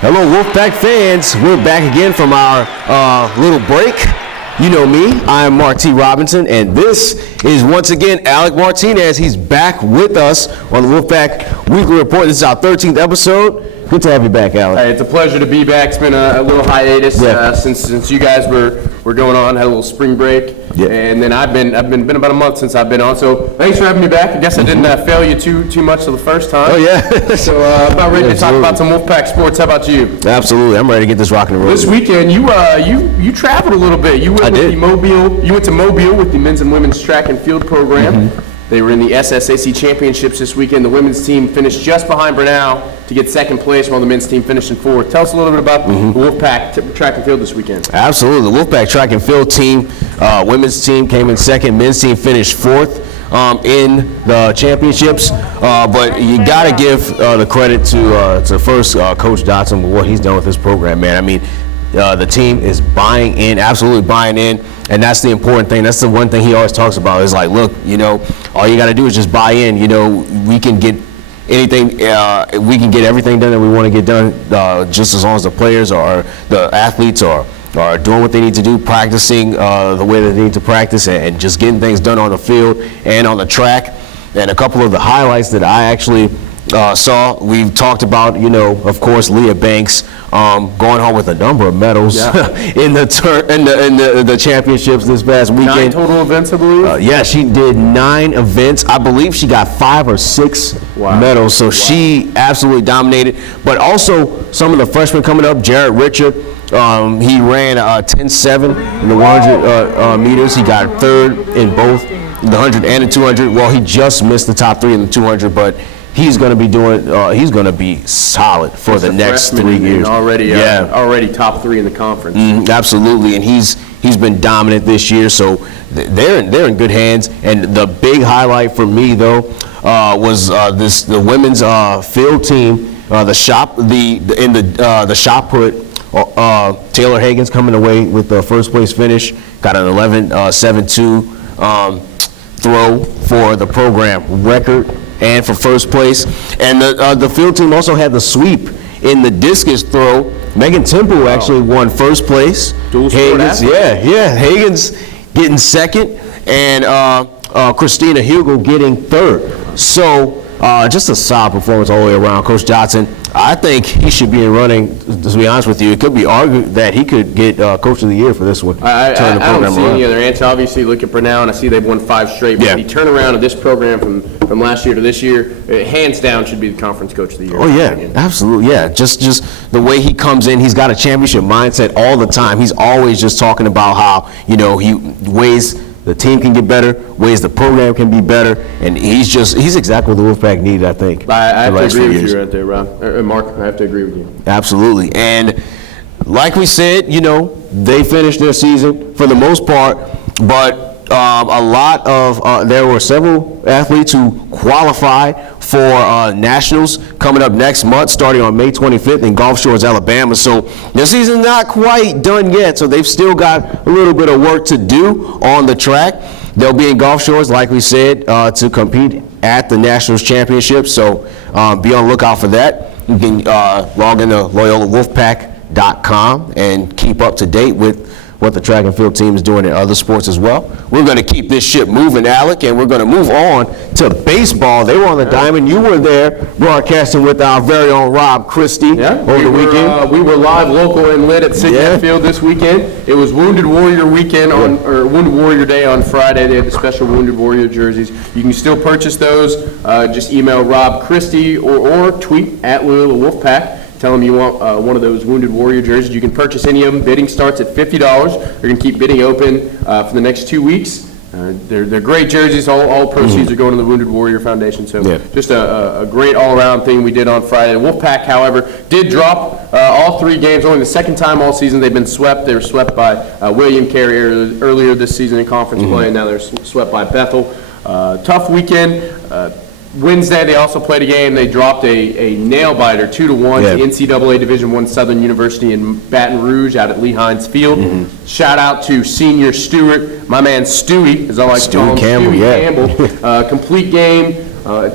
Hello, Wolfpack fans. We're back again from our little break. You know me, I am Mark T. Robinson, and this is once again Alec Martinez. He's back with us on the Wolfpack Weekly Report. This is our 13th episode. Good to have you back, Alec. Hey, it's a pleasure to be back. It's been a little hiatus since you guys were going on. Had a little spring break, and then I've been about a month since I've been on. So thanks for having me back. I guess I didn't fail you too much the first time. Oh yeah. So about ready to talk about some Wolfpack sports. How about you? Absolutely, I'm ready to get this rocking and rolling. This weekend you traveled a little bit. You went to Mobile with the men's and women's track and field program. They were in the SSAC championships this weekend. The women's team finished just behind Brenau to get second place, while the men's team finished in fourth. Tell us a little bit about the Wolfpack track and field this weekend. Absolutely. The Wolfpack track and field team, women's team came in second, men's team finished fourth in the championships. But you got to give the credit to first Coach Dotson with what he's done with this program, man. I mean, the team is buying in, absolutely buying in, and that's the important thing. That's the one thing he always talks about is like, look, all you got to do is just buy in. We can get anything, we can get everything done that we want to get done just as long as the players or the athletes are doing what they need to do, practicing the way that they need to practice, and just getting things done on the field and on the track. And a couple of the highlights that I actually saw, we've talked about, of course, Leah Banks going home with a number of medals in the championships this past weekend. 9 total events, I believe? Yeah, she did 9 events. I believe she got 5 or 6 medals, so she absolutely dominated. But also, some of the freshmen coming up, Jared Richard, he ran 10.7 in the 100 meters. He got third in both the 100 and the 200. Well, he just missed the top 3 in the 200, but he's going to be he's going to be solid for the next 3 years. Already top 3 in the conference. Absolutely, and he's been dominant this year, so they're in good hands. And the big highlight for me though was the women's field team, the shot put. Taylor Hagan's coming away with the first place finish. Got an 11.72 throw for the program record and for first place. And the field team also had the sweep in the discus throw. Megan Temple actually won first place. Dual sport athlete. Hagan's getting second, and Christina Hugel getting third. So just a solid performance all the way around. Coach Johnson, I think he should be in running. To be honest with you, it could be argued that he could get Coach of the Year for this one. I don't see any other answer. Obviously, look at Brenau, and I see they've won 5 straight. But the turnaround of this program from last year to this year, hands down, should be the conference Coach of the Year. Oh yeah, absolutely, yeah. Just the way he comes in, he's got a championship mindset all the time. He's always just talking about how he ways the team can get better, ways the program can be better, and he's exactly what the Wolfpack needed, I think. I have to agree with you right there, Rob. Mark, I have to agree with you. Absolutely. And like we said, they finished their season for the most part, but there were several athletes who qualified for nationals coming up next month, starting on May 25th in Gulf Shores, Alabama. So their season's not quite done yet, so they've still got a little bit of work to do on the track. They'll be in Gulf Shores, like we said, to compete at the Nationals Championship, so be on the lookout for that. You can log into LoyolaWolfpack.com and keep up to date with what the track and field team is doing in other sports as well. We're going to keep this ship moving, Alec, and we're going to move on to baseball. They were on the diamond. You were there broadcasting with our very own Rob Christie over the weekend. We were live, local, and lit at City Field this weekend. It was Wounded Warrior weekend or Wounded Warrior Day on Friday. They had the special Wounded Warrior jerseys. You can still purchase those. Just email Rob Christie or tweet at Loyola Wolfpack. Tell them you want one of those Wounded Warrior jerseys. You can purchase any of them. Bidding starts at $50. They're going to keep bidding open for the next 2 weeks. They're great jerseys. All proceeds are going to the Wounded Warrior Foundation. So just a great all-around thing we did on Friday. The Wolfpack, however, did drop all 3 games. Only the second time all season they've been swept. They were swept by William Carey earlier this season in conference play, and now they're swept by Bethel. Tough weekend. Wednesday, they also played a game. They dropped a nail-biter, 2-1 to NCAA Division I Southern University in Baton Rouge out at Lee Hines Field. Shout out to Senior Stewart, my man Stewie, as I like to call him, Campbell, Stewie Campbell. Complete game.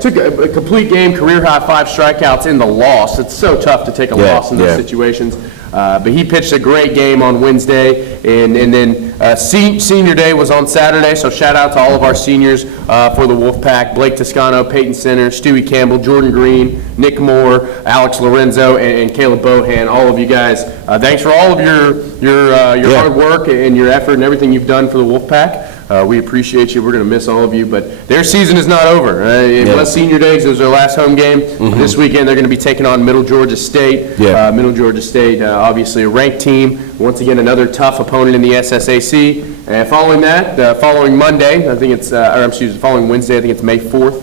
took a complete game, career-high 5 strikeouts in the loss. It's so tough to take a loss in those situations. But he pitched a great game on Wednesday, and then senior day was on Saturday, so shout out to all of our seniors for the Wolfpack: Blake Toscano, Peyton Center, Stewie Campbell, Jordan Green, Nick Moore, Alex Lorenzo, and Caleb Bohan. All of you guys, thanks for all of your hard work and your effort and everything you've done for the Wolfpack. We appreciate you. We're going to miss all of you, but their season is not over. It was senior days. It was their last home game. This weekend, they're going to be taking on Middle Georgia State. Middle Georgia State, obviously a ranked team. Once again, another tough opponent in the SSAC. And following that, following Monday, I think it's, following Wednesday, I think it's May 4th.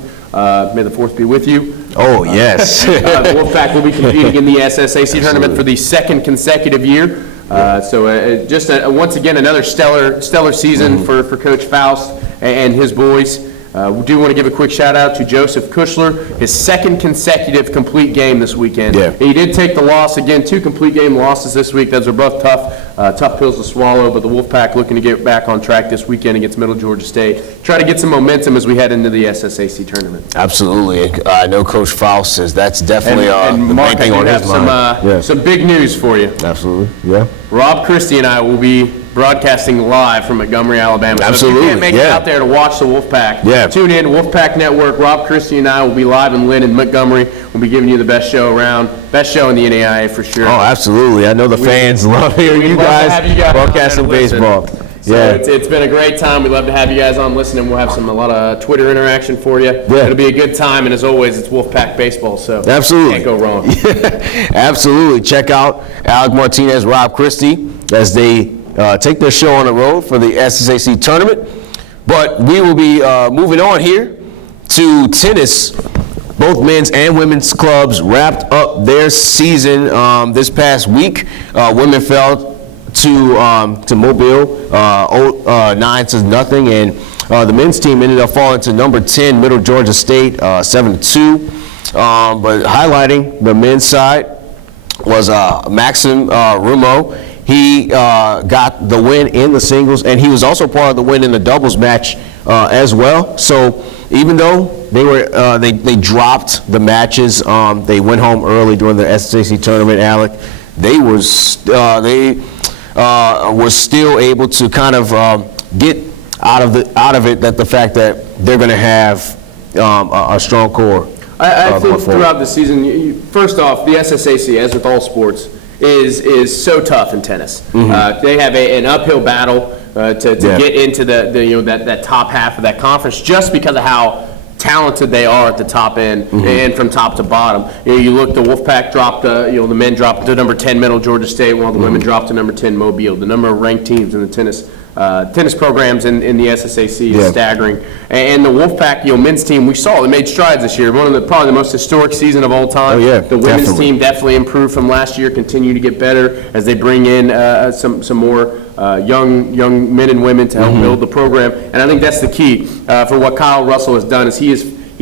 May the 4th be with you. Oh, yes. The Wolfpack will be competing in the SSAC tournament for the second consecutive year. Once again, another stellar season for Coach Faust and his boys. We do want to give a quick shout out to Joseph Kushler, his second consecutive complete game this weekend. He did take the loss again, 2 complete game losses this week. Those are both tough pills to swallow, but the Wolfpack looking to get back on track this weekend against Middle Georgia State. Try to get some momentum as we head into the SSAC tournament. Absolutely. I know Coach Faust says that's definitely and the Mark, main thing on his mind. Some big news for you. Absolutely, yeah. Rob Christie and I will be broadcasting live from Montgomery, Alabama. Absolutely. So if you can't make it out there to watch the Wolfpack, tune in, Wolfpack Network. Rob Christie and I will be live in Lynn and Montgomery. We'll be giving you the best show around, best show in the NAIA for sure. Oh, absolutely. I know the fans love hearing you guys broadcasting baseball. So it's been a great time. We'd love to have you guys on listening. We'll have a lot of Twitter interaction for you. It'll be a good time, and as always, it's Wolfpack baseball, so absolutely can't go wrong. Absolutely. Check out Alec Martinez, Rob Christie, as they take their show on the road for the SSAC tournament. But we will be moving on here to tennis. Both men's and women's clubs wrapped up their season this past week. Women fell to Mobile 9-0, and the men's team ended up falling to number 10 Middle Georgia State 7-2. But highlighting the men's side was Maxim Rumo. He got the win in the singles, and he was also part of the win in the doubles match as well. So even though they dropped the matches, they went home early during the SSAC tournament, Alec. They were still able to kind of get out of it, that the fact that they're going to have a strong core. I think throughout the season, first off, the SSAC, as with all sports, is so tough in tennis. They have an uphill battle to get into that top half of that conference, just because of how talented they are at the top end and from top to bottom. You look, the Wolfpack dropped, the men dropped to number 10 Middle Georgia State, while the women dropped to number 10 Mobile. The number of ranked teams in the tennis programs in the SSAC is staggering. And the Wolfpack, men's team, we saw they made strides this year. Probably the most historic season of all time. The women's team definitely improved from last year, continue to get better as they bring in some more young men and women to help build the program. And I think that's the key for what Kyle Russell has done, is he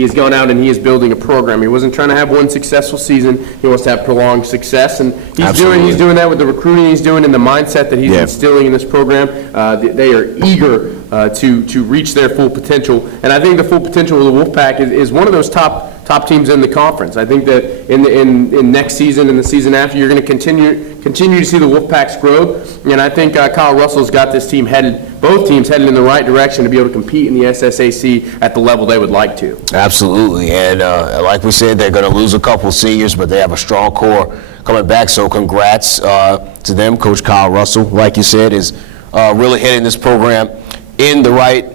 has gone out and he is building a program. He wasn't trying to have one successful season. He wants to have prolonged success, and he's doing that with the recruiting he's doing and the mindset that he's instilling in this program. They are eager to reach their full potential, and I think the full potential of the Wolfpack is one of those top teams in the conference. I think that in next season and the season after, you're going to continue to see the Wolfpacks grow, and I think Kyle Russell's got this team both teams headed in the right direction to be able to compete in the SSAC at the level they would like to. Absolutely, and like we said, they're going to lose a couple seniors, but they have a strong core coming back, so congrats to them. Coach Kyle Russell, like you said, is really heading this program in the right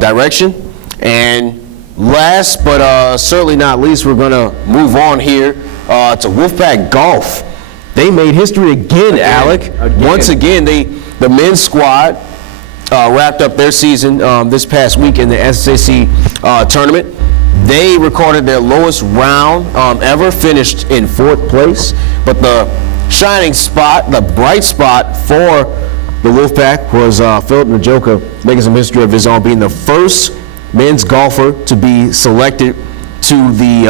direction. And last but certainly not least, we're going to move on here to Wolfpack Golf. They made history again, Alec. Once again, the men's squad wrapped up their season this past week in the SSAC tournament. They recorded their lowest round ever, finished in 4th place. But the shining spot, the bright spot for the Wolfpack was Philip Njoka making some history of his own, being the first men's golfer to be selected to the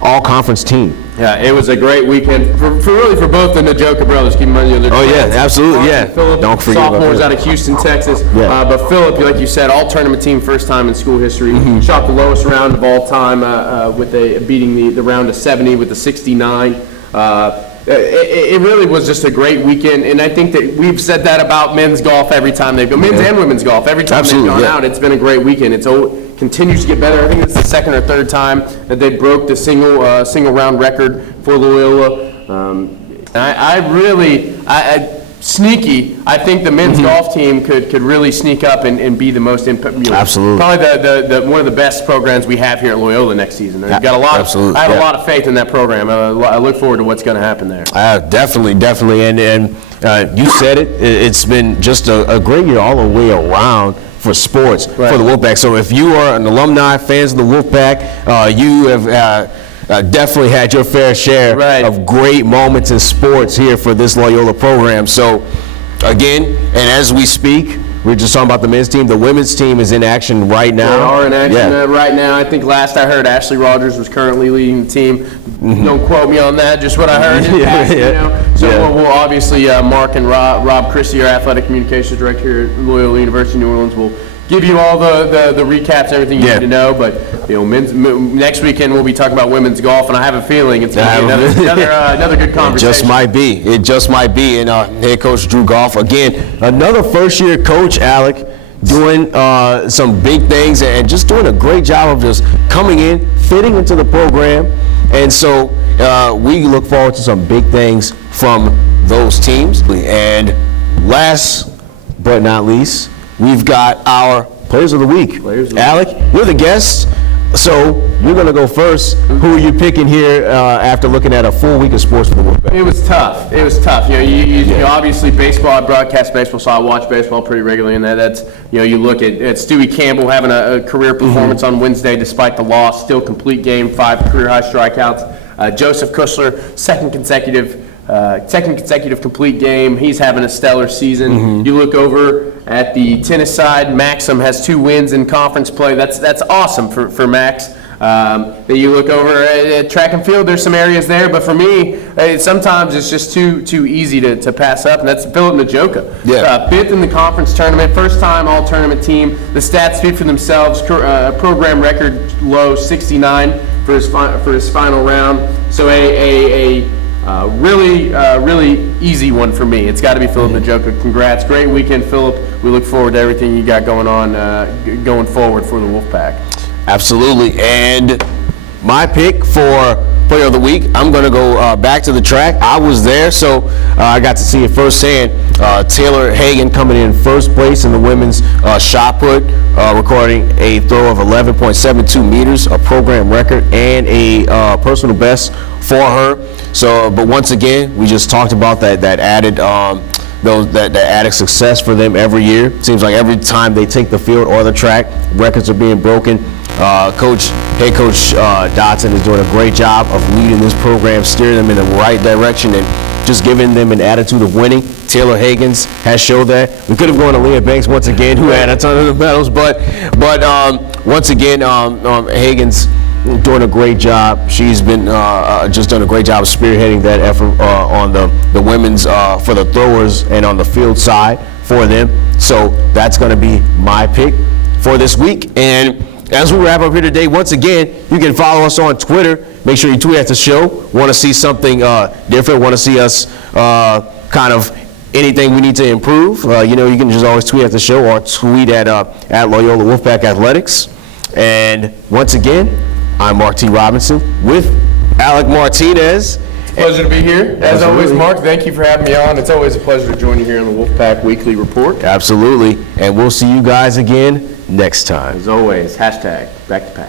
all-conference team. Yeah, it was a great weekend for both the Njoka brothers. Keep in mind, Oh yeah, absolutely, Mark yeah. and Phillip, Don't forget about sophomores Phillip. out of Houston, Texas. Yeah. But Phillip, like you said, all-tournament team, first time in school history. Mm-hmm. Shot the lowest round of all time with beating the round of 70 with the 69. It really was just a great weekend, and I think that we've said that about men's golf every time they go, men's and women's golf. Every time Absolutely, they've gone yeah. out, it's been a great weekend. Continues to get better. I think it's the second or third time that they broke the single round record for Loyola. Sneaky. I think the men's golf team could really sneak up and be the most Absolutely. probably the one of the best programs we have here at Loyola next season. They've got a lot. Absolutely, I have yeah. a lot of faith in that program. I look forward to what's going to happen there. Definitely, and you said it. It's been just a great year all the way around for sports for the Wolfpack. So if you are an alumni, fans of the Wolfpack, you have definitely had your fair share of great moments in sports here for this Loyola program. So again, and as we speak, we're just talking about the men's team. The women's team is in action right now. They are in action right now. I think last I heard, Ashley Rogers was currently leading the team. Don't quote me on that, just what I heard in passing, you know. So we'll obviously, Mark and Rob Christie, our athletic communications director here at Loyola University New Orleans, will give you all the recaps, everything you need to know. But next weekend we'll be talking about women's golf, and I have a feeling it's going to be another good conversation. It just might be. And head coach Drew Goff, again, another first-year coach, Alec, doing some big things and just doing a great job of just coming in, fitting into the program. And so we look forward to some big things from those teams. And last but not least, we've got our Players of the Week. Alec, you're the guest, so you're going to go first. Who are you picking here after looking at a full week of sports for the Wolfpack? It was tough. You know, obviously baseball, I broadcast baseball, so I watch baseball pretty regularly, and that's, you look at Stewie Campbell having a career performance on Wednesday despite the loss, still complete game, 5 career-high strikeouts. Joseph Kushler, second consecutive complete game. He's having a stellar season. You look over at the tennis side, Maxim has 2 wins in conference play. That's awesome for Max. Then you look over at track and field, there's some areas there, but for me, sometimes it's just too easy to pass up, and that's Phillip Njoka. 5th in the conference tournament, first time all-tournament team. The stats speak for themselves. Program record low, 69 for his final round. So a really easy one for me. It's got to be Phillip Njoka. Congrats. Great weekend, Phillip. We look forward to everything you got going on going forward for the Wolfpack. Absolutely. And my pick for Player of the Week, I'm going to go back to the track. I was there, so I got to see it firsthand. Taylor Hagan coming in first place in the women's shot put, recording a throw of 11.72 meters, a program record, and a personal best for her. So, but once again, we just talked about that added that added success for them every year. Seems like every time they take the field or the track, records are being broken. Head coach Dotson is doing a great job of leading this program, steering them in the right direction, and just giving them an attitude of winning. Taylor Higgins has showed that. We could have gone to Leah Banks once again, who had a ton of the medals, but once again, Higgins doing a great job. She's been just done a great job of spearheading that effort on the women's for the throwers and on the field side for them. So that's going to be my pick for this week. And as we wrap up here today, once again, you can follow us on Twitter. Make sure you tweet at the show. Want to see something different? Want to see us kind of anything we need to improve? You can just always tweet at the show or tweet at Loyola Wolfpack Athletics. And once again, I'm Mark T. Robinson with Alec Martinez. Pleasure to be here. As always, Mark, thank you for having me on. It's always a pleasure to join you here on the Wolfpack Weekly Report. Absolutely. And we'll see you guys again next time. As always, #BackToPack.